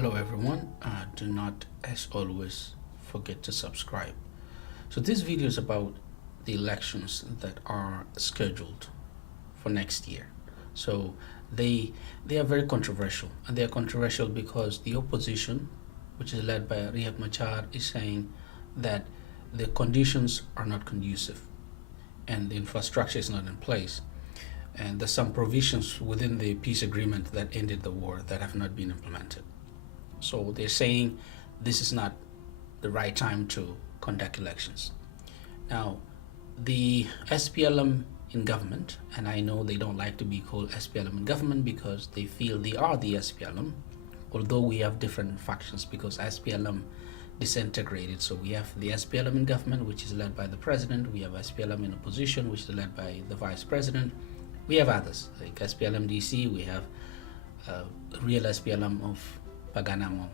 Hello everyone, do not as always forget to subscribe. So this video is about the elections that are scheduled for next year. So they are very controversial, and they are controversial because the opposition, which is led by Riek Machar, is saying that the conditions are not conducive and the infrastructure is not in place. And there's some provisions within the peace agreement that ended the war that have not been implemented. So they're saying this is not the right time to conduct elections. Now, the SPLM in government, and I know they don't like to be called SPLM in government because they feel they are the SPLM, although we have different factions because SPLM disintegrated. So we have the SPLM in government, which is led by the president. We have SPLM in opposition, which is led by the vice president. We have others like SPLM DC. We have real SPLM of Paganamo.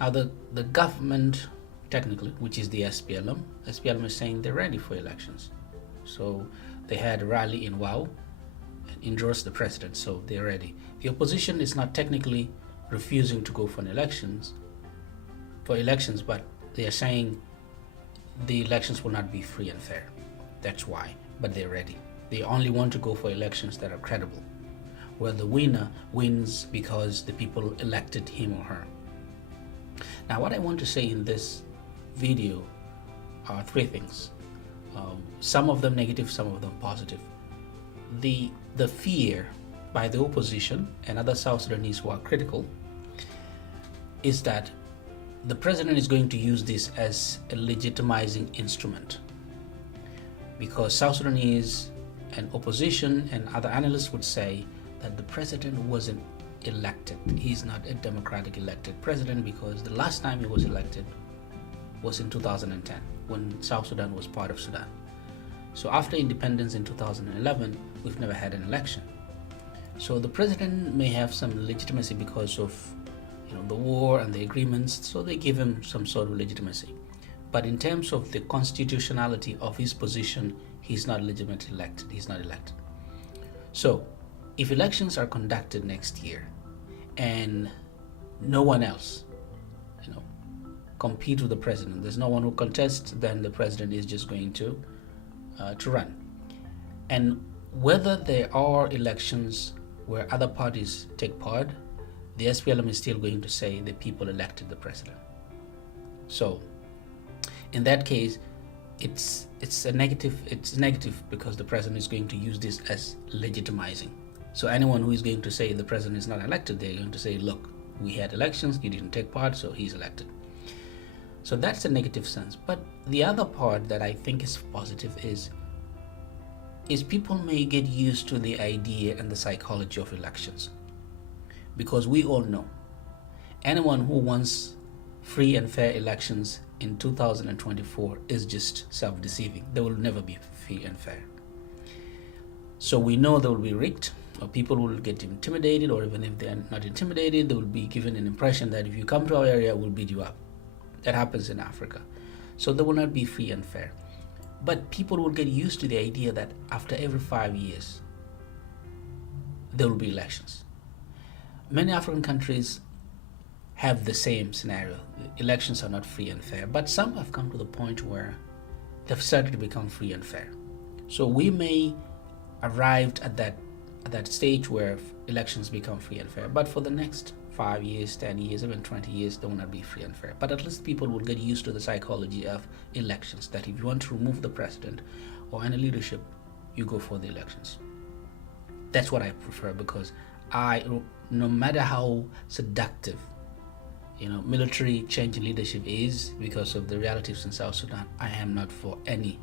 Now the government, technically, which is the SPLM is saying they're ready for elections. So they had a rally in Wow and endorsed the president, so they're ready. The opposition is not technically refusing to go for elections, but they are saying the elections will not be free and fair. That's why, but they're ready. They only want to go for elections that are credible, where the winner wins because the people elected him or her. Now, what I want to say in this video are three things. Some of them negative, some of them positive. The fear by the opposition and other South Sudanese who are critical is that the president is going to use this as a legitimizing instrument, because South Sudanese and opposition and other analysts would say that the president wasn't elected. He's not a democratic elected president because the last time he was elected was in 2010 when South Sudan was part of Sudan. So after independence in 2011, we've never had an election. So the president may have some legitimacy because of the war and the agreements, so they give him some sort of legitimacy. But in terms of the constitutionality of his position, he's not legitimately elected. He's not elected. So if elections are conducted next year and no one else, compete with the president, there's no one who contests, then the president is just going to run. And whether there are elections where other parties take part, the SPLM is still going to say the people elected the president. So in that case, it's a negative. It's negative because the president is going to use this as legitimizing. So anyone who is going to say the president is not elected, they're going to say, look, we had elections, he didn't take part, so he's elected. So that's a negative sense. But the other part that I think is positive is people may get used to the idea and the psychology of elections. Because we all know, anyone who wants free and fair elections in 2024 is just self-deceiving. They will never be free and fair. So we know they will be rigged, or people will get intimidated, or even if they are not intimidated, they will be given an impression that if you come to our area, we'll beat you up. That happens in Africa. So they will not be free and fair. But people will get used to the idea that after every 5 years, there will be elections. Many African countries have the same scenario. The elections are not free and fair, but some have come to the point where they've started to become free and fair. So we may arrive at that stage where elections become free and fair, but for the next 5 years, 10 years, even 20 years, they will not be free and fair. But at least people will get used to the psychology of elections, that if you want to remove the president or any leadership, you go for the elections. That's what I prefer, because no matter how seductive military change in leadership is, because of the realities in South Sudan, I am not for any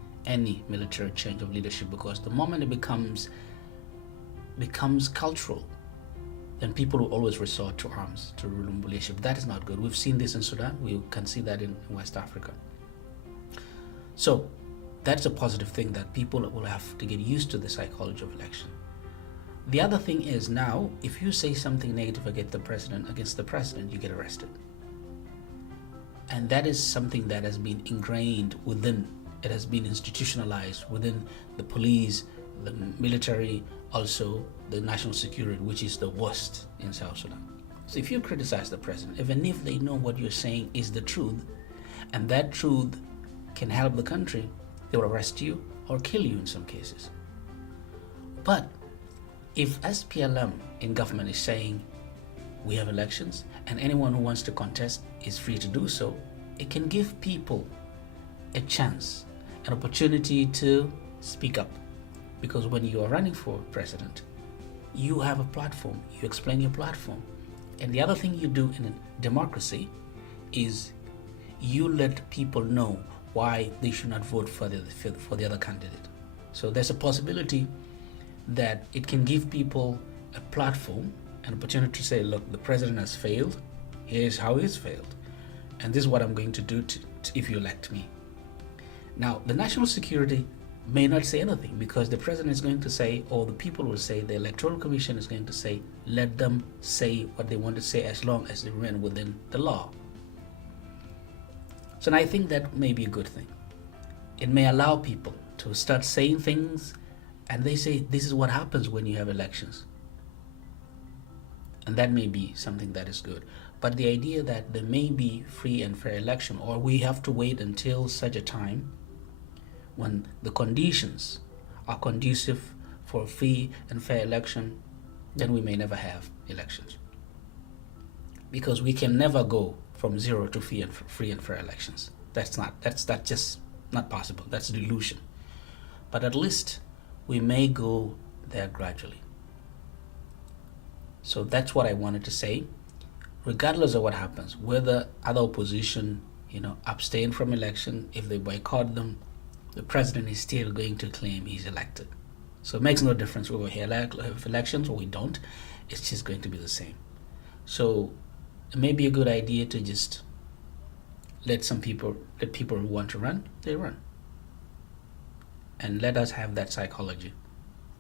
military change of leadership, because the moment it becomes cultural, then people will always resort to arms to rule leadership. That is not good. We've seen this in Sudan. We can see that in West Africa. So that's a positive thing, that people will have to get used to the psychology of election. The other thing is, now, if you say something negative against the president, you get arrested. And that is something that has been ingrained within, it has been institutionalized within the police, the military, also the national security, which is the worst in South Sudan. So if you criticize the president, even if they know what you're saying is the truth, and that truth can help the country, they will arrest you or kill you in some cases. But if SPLM in government is saying we have elections and anyone who wants to contest is free to do so, it can give people a chance, an opportunity to speak up. Because when you are running for president, you have a platform, you explain your platform. And the other thing you do in a democracy is you let people know why they should not vote for the other candidate. So there's a possibility that it can give people a platform, an opportunity to say, look, the president has failed, here's how he's failed, and this is what I'm going to do if you elect me. Now, the national security may not say anything because the president is going to say, or the people will say, the electoral commission is going to say, let them say what they want to say as long as they remain within the law. So I think that may be a good thing. It may allow people to start saying things, and they say this is what happens when you have elections. And that may be something that is good. But the idea that there may be free and fair election, or we have to wait until such a time when the conditions are conducive for a free and fair election, then we may never have elections. Because we can never go from zero to free and fair elections. That's just not possible. That's a delusion. But at least we may go there gradually. So that's what I wanted to say. Regardless of what happens, whether other opposition, abstain from election, if they boycott them, the president is still going to claim he's elected. So it makes no difference whether we have elections or we don't. It's just going to be the same. So it may be a good idea to just let people who want to run, they run. And let us have that psychology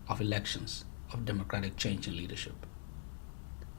of elections, of democratic change in leadership.